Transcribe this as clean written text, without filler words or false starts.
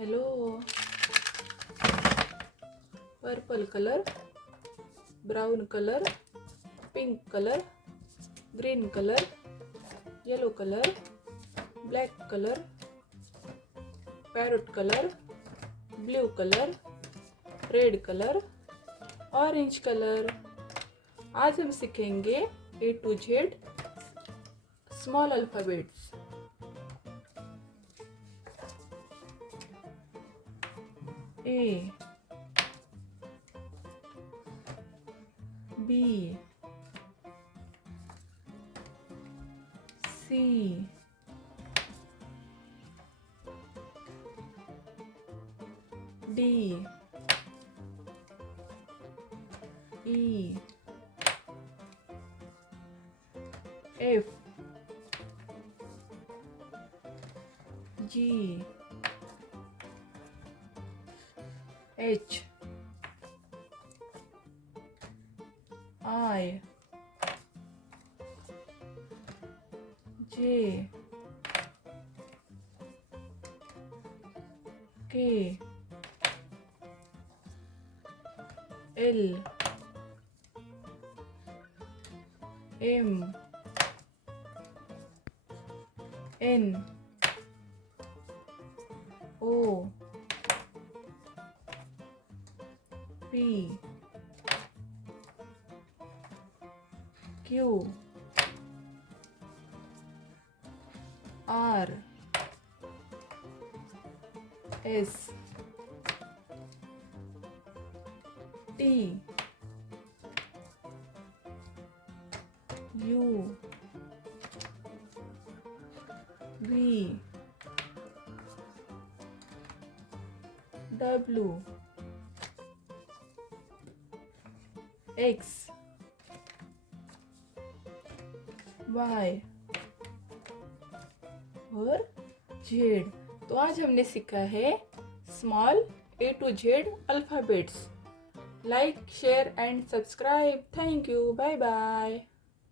Hello. Purple color, brown color, pink color, green color, yellow color, black color, parrot color, blue color, red colour, orange colour. आज हम सीखेंगे A to Z small alphabets. A, B, C, D, E, F, G, H, I, J, K, L, M, N, O, P, Q, R, S, T, U, V, W, X, Y और Z। तो आज हमने सीखा है small A to Z alphabets. Like, share and subscribe. Thank you. Bye bye.